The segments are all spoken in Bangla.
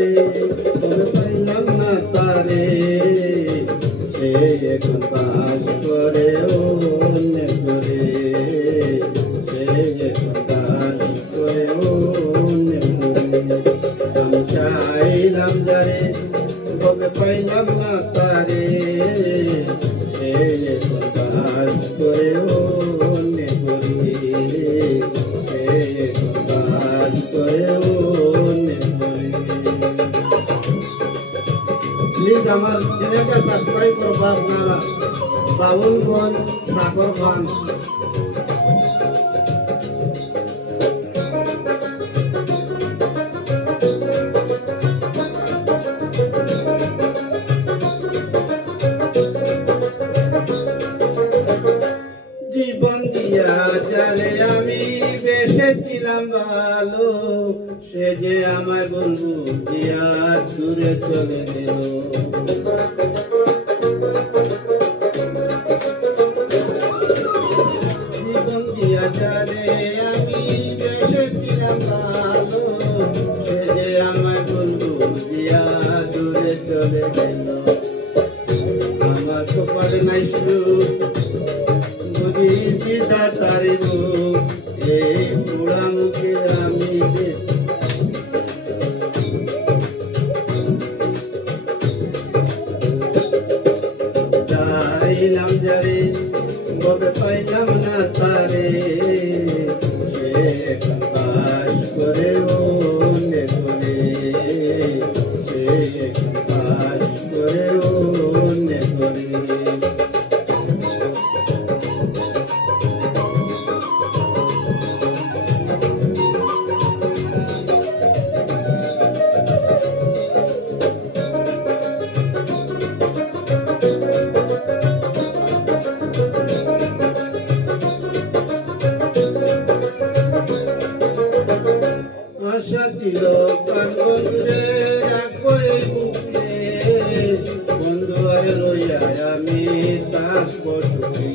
যারে কবে পাইলাম না তারে সে এখন বাস করে অন্য করে সে এখন বাস করে অন্য করে আমি চাইলাম যারে কবে পাইলাম না তারে সে এখন বাস করে অন্য করে সে এখন বাস করে অন্য করে। প্লিজ আমার চ্যানেলটা সাবস্ক্রাইব করবো আপনারা। বাবুল বোন ঠাকুর খান জীবন দিয়া যারে আমি বেসেছিলাম ভালো সে যে আমায় বন্ধু দিয়া দূরে চলে গেল। জীবন দিয়া যারে আমি বেসেছিলাম ভালো সে যে আমায় বন্ধু দিয়া দূরে চলে গেল। আমার কপালে নাই সুখ বুঝি বিধাতারি মুখ এই পোড়া মুখে আমি চাইলাম যারে কবে পাইলাম না তারে সে এখন বাস করে অন্য করে সে এখন বাস করে অন্য করে। আশা ছিল প্রাণ বন্ধুরে রাখবো এই বুকে বন্ধু আরে লইয়া আমি থাকবো সুখী।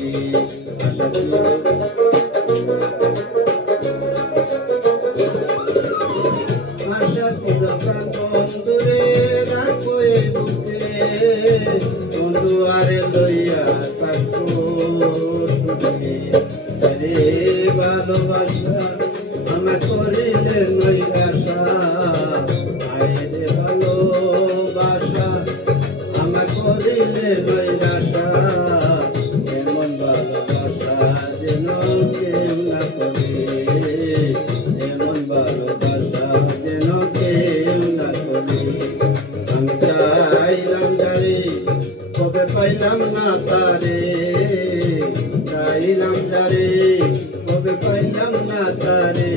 আশা ছিল প্রাণ বন্ধুরে রাখবো এই বুকে বন্ধু আরে লইয়া থাকবো সুখী। রে ভালোবাসা আমার করিলে নৈরাশা আইরে ভালোবাসা আমার করিলে নৈরাশা এমন ভালোবাসা যেন কেউ না করে এমন ভালোবাসা যেন কেউ না করে। আমি চাইলাম যারে কবে পাইলাম না তারে চাইলাম যারে কবে পাইলাম না তারে